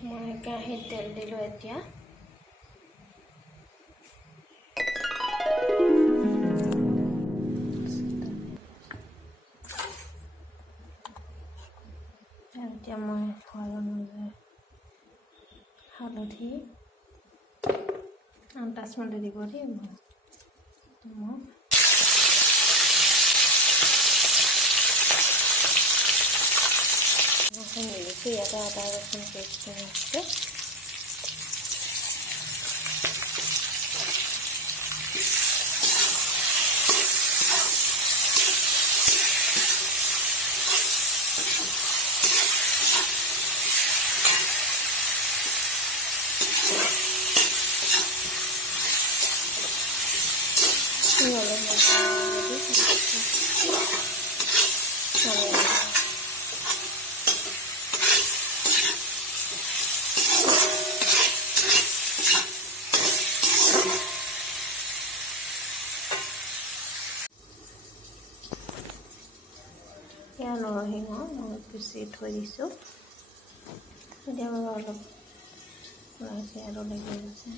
মই কেৰাহীত তেল দিলোঁ এতিয়া। এতিয়া মই সোৱাদ অনুযায়ী হালধি আন্দাজমতে দিব দেই। মিলিছোঁ ইয়াতে আদা ৰচুন পেষ্ট আছে। এতিয়া নৰসিংহ মই পিচি থৈ দিছোঁ। এতিয়া বাৰু অলপ ওলাইছে আৰু লাগি গৈছে।